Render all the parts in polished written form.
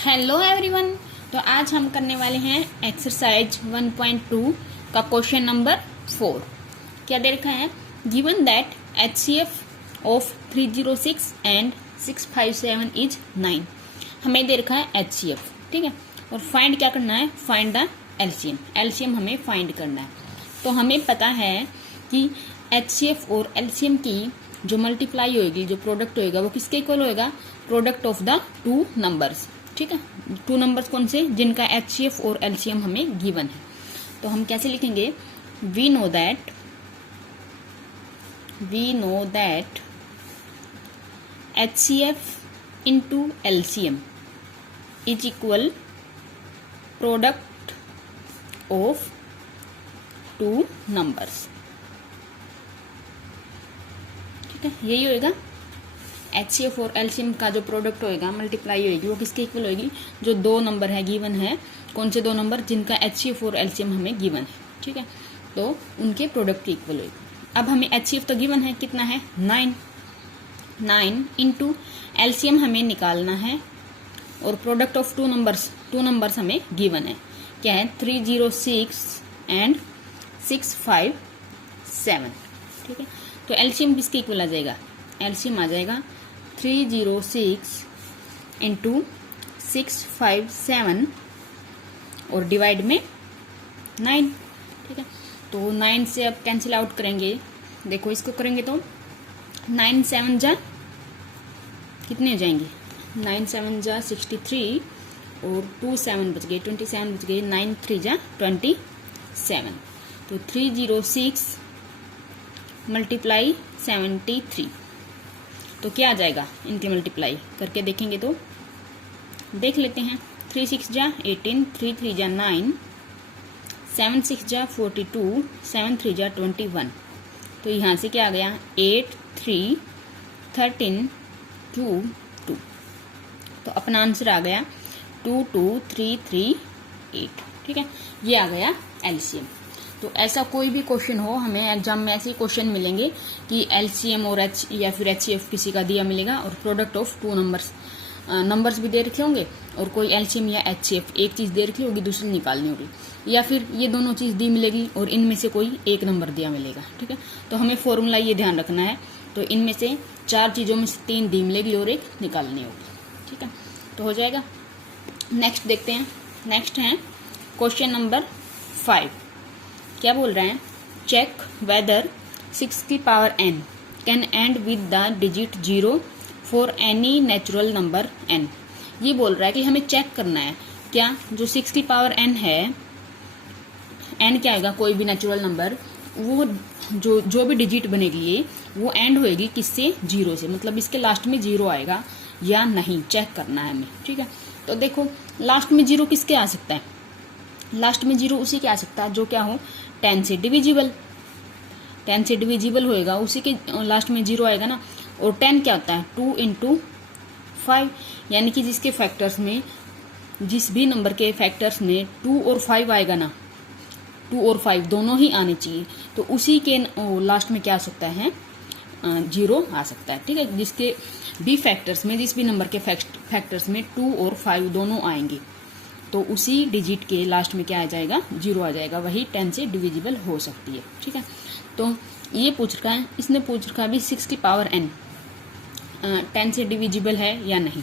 Hello everyone. तो आज हम करने वाले हैं एक्सरसाइज 1.2 का क्वेश्चन नंबर 4। क्या दे रखा है? Given that HCF of 306 and 657 is 9। हमें दे रखा है HCF, ठीक है, और फाइंड क्या करना है? Find the LCM। LCM हमें फाइंड करना है। तो हमें पता है कि HCF और LCM की जो मल्टीप्लाई होगी, जो प्रोडक्ट होगा, वो किसके इक्वल होगा? Product of the two numbers, ठीक है। टू नंबर्स कौन से? जिनका HCF और LCM हमें गिवन है। तो हम कैसे लिखेंगे? We know that HCF into LCM is equal product of two numbers, ठीक है। यही होएगा HCF और LCM का जो प्रोडक्ट होएगा, मल्टीप्लाई होएगी, वो किसके इक्वल होएगी? जो दो नंबर है गिवन है, कौन से दो नंबर? जिनका HCF और LCM हमें गिवन है, ठीक है, तो उनके प्रोडक्ट के इक्वल होएगी। अब हमें HCF तो गिवन है, कितना है? 9 इंटू LCM हमें निकालना है, और प्रोडक्ट ऑफ टू नंबर्स हमें गिवन है। क्या है? 306 एंड 657, ठीक है। तो LCM किसके इक्वल आ जाएगा? LCM आ जाएगा 306 इंटू 657 और डिवाइड में 9, ठीक है। तो 9 से अब कैंसिल आउट करेंगे। देखो इसको करेंगे तो 9 7 जा कितने हो जाएंगे? 9 7 जा 63 और 2 7 बच गए, 27 बच गए, 9 3 जा 27। तो 306 मल्टीप्लाई 73, तो क्या आ जाएगा? इनके मल्टीप्लाई करके देखेंगे तो देख लेते हैं। 3 6 जा 18, 3 3 जा 9, 7 6 जा 42, 7 3 जा 21। तो यहाँ से क्या आ गया? 8 3 13 2 2। तो अपना आंसर आ गया 2 2 3 3 8, ठीक है। ये आ गया LCM। तो ऐसा कोई भी क्वेश्चन हो, हमें एग्जाम में ऐसे क्वेश्चन मिलेंगे कि LCM और या फिर HCF किसी का दिया मिलेगा, और प्रोडक्ट ऑफ टू नंबर्स भी दे रखे होंगे, और कोई LCM या HCF एक चीज दे रखी होगी, दूसरी निकालनी होगी, या फिर ये दोनों चीज दी मिलेगी और इनमें से कोई एक नंबर दिया मिलेगा, ठीक है। तो हमें फॉर्मूला ये ध्यान रखना है। तो इनमें से 4 चीजों में से 3 दी मिलेगी और एक निकालनी होगी, ठीक है। तो हो जाएगा। नेक्स्ट देखते हैं। नेक्स्ट है क्वेश्चन नंबर 5। क्या बोल रहे हैं? चेक वेदर 6 की power n can and with the digit 0 for any natural number n। ये बोल रहा है कि हमें चेक करना है क्या जो 6 की पावर n है, n क्या आएगा? कोई भी नेचुरल नंबर, वो जो भी डिजिट बनेगी वो एंड होएगी किससे? 0 से, मतलब इसके लास्ट में 0 आएगा या नहीं, चेक करना है हमें, ठीक है। तो देखो लास्ट में 0 किसके आ सकता है? लास्ट में 0 उसी के आ सकता है जो क्या हो? 10 से डिविजिबल। 10 से डिविजिबल होएगा, उसी के लास्ट में 0 आएगा ना। और 10 क्या होता है? 2 इंटू 5, यानी कि जिसके फैक्टर्स में, जिस भी नंबर के फैक्टर्स में 2 और 5 आएगा ना, 2 और 5 दोनों ही आने चाहिए, तो उसी के लास्ट में क्या आ सकता है? 0 आ सकता है, ठीक है। जिसके भी फैक्टर्स में, जिस भी नंबर के फैक्टर्स में 2 और 5 दोनों आएंगे, तो उसी डिजिट के लास्ट में क्या आ जाएगा? 0 आ जाएगा। वही 10 से डिविजिबल हो सकती है, ठीक है। तो ये पूछ रखा है, इसने पूछ रखा है 6 की पावर n 10 से डिविजिबल है या नहीं।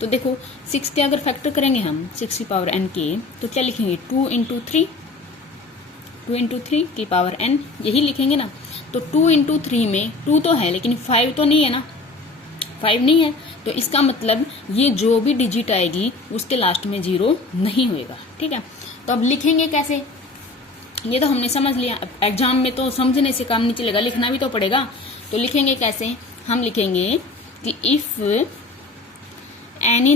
तो देखो 6 के अगर फैक्टर करेंगे हम 6 की पावर n के, तो क्या लिखेंगे? 2 इंटू 3 की पावर n, यही लिखेंगे ना। तो 2 इंटू 3 में 2 तो है, लेकिन 5 तो नहीं है ना, 5 नहीं है। तो इसका मतलब ये जो भी डिजिट आएगी उसके लास्ट में 0 नहीं होएगा, ठीक है। तो अब लिखेंगे कैसे? ये तो हमने समझ लिया। अब एग्जाम में तो समझने से काम नहीं चलेगा, लिखना भी तो पड़ेगा। तो लिखेंगे कैसे? हम लिखेंगे कि if any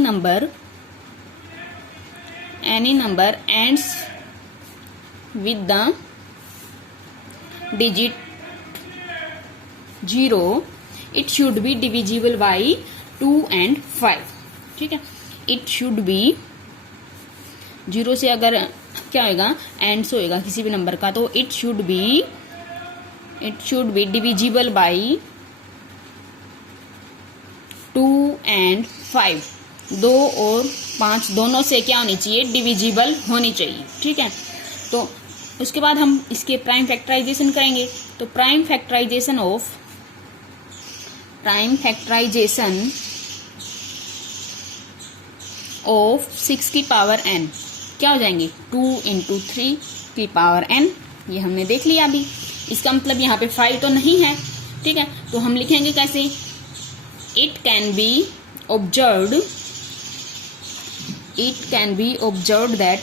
number ends with the digit 0 it should be divisible by 2 and 5, ठीक है। इट शुड बी 0 से अगर क्या होएगा? एंड्स होएगा किसी भी नंबर का, तो it should be divisible by 2 and 5, 2 और 5 दोनों से क्या होनी चाहिए, डिविजिबल होनी चाहिए। ठीक है, तो उसके बाद हम इसके प्राइम फैक्टराइजेशन करेंगे। तो प्राइम फैक्टराइजेशन ऑफ 6 की पावर n क्या हो जाएंगे, 2 × 3 की पावर n। ये हमने देख लिया अभी। इसका मतलब यहाँ पे 5 तो नहीं है। ठीक है, तो हम लिखेंगे कैसे, it can be observed that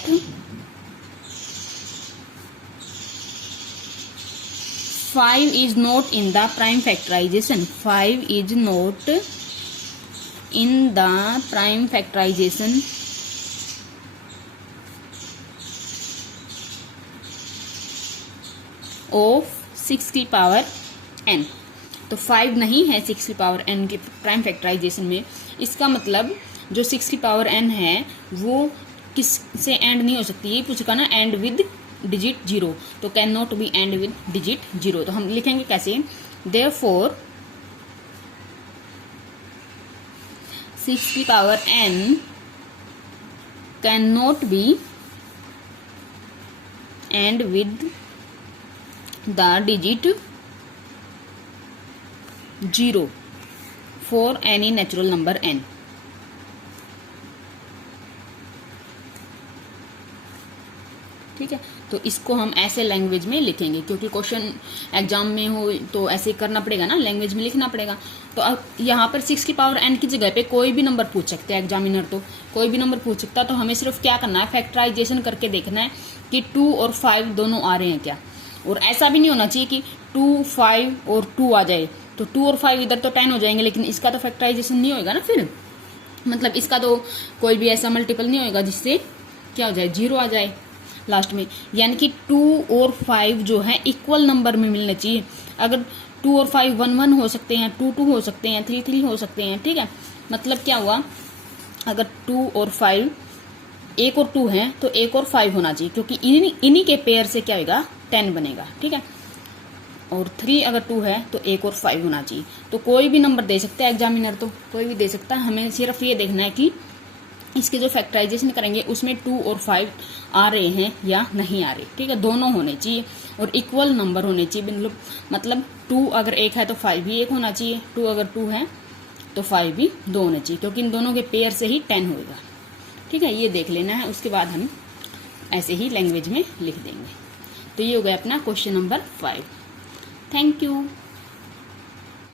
5 is not in the prime factorization. 5 is not in the prime factorization of 6 की पावर n। तो 5 नहीं है 6 की पावर n के प्राइम फैक्टराइजेशन में। इसका मतलब जो 6 की पावर n है वो किस से एंड नहीं हो सकती, ये पूछा ना, एंड विद डिजिट 0। तो can not be and with digit 0। तो हम लिखेंगे कैसे, देयरफॉर 6 की power n can not be and with the digit 0 for any natural number n। ठीक है, तो इसको हम ऐसे लैंग्वेज में लिखेंगे, क्योंकि क्वेश्चन एग्जाम में हो तो ऐसे करना पड़ेगा ना, लैंग्वेज में लिखना पड़ेगा। तो अब यहाँ पर 6 की पावर n की जगह पे कोई भी नंबर पूछ सकते हैं एग्जामिनर, तो कोई भी नंबर पूछ सकता है। तो हमें सिर्फ क्या करना है, फैक्टराइजेशन करके देखना है कि 2 और 5 दोनों आ रहे हैं क्या। और ऐसा भी नहीं होना चाहिए कि 2, 5 और 2 आ जाए, तो 2 और 5 इधर तो 10 हो जाएंगे, लेकिन इसका तो फैक्टराइजेशन नहीं होगा ना फिर, मतलब इसका तो कोई भी ऐसा मल्टीपल नहीं होगा जिससे क्या हो जाए, 0 आ जाए लास्ट में। यानी कि 2 और 5 जो है इक्वल नंबर में मिलने चाहिए। अगर 2 और 5 1 1 हो सकते हैं, 2 2 हो सकते हैं, 3 3 हो सकते हैं। ठीक है, मतलब क्या हुआ, अगर 2 और 5 1 और 2 हैं तो 1 और 5 होना चाहिए, क्योंकि इन्हीं के पेयर से क्या होगा, 10 बनेगा। ठीक है, और 3 अगर 2 है तो 1 और 5 होना चाहिए। तो कोई भी नंबर दे सकता है एग्जामिनर, तो कोई भी दे सकता है। हमें सिर्फ ये देखना है कि इसके जो फैक्टराइजेशन करेंगे उसमें 2 और 5 आ रहे हैं या नहीं आ रहे। ठीक है, दोनों होने चाहिए और इक्वल नंबर होने चाहिए। मतलब 2 अगर 1 है तो 5 भी 1 होना चाहिए, 2 अगर 2 है तो 5 भी 2 होने चाहिए, क्योंकि इन दोनों के पेयर से ही 10 होगा। ठीक है, ये देख लेना है, उसके बाद हम ऐसे ही लैंग्वेज में लिख देंगे। तो ये हो गया अपना क्वेश्चन नंबर 5। Thank you.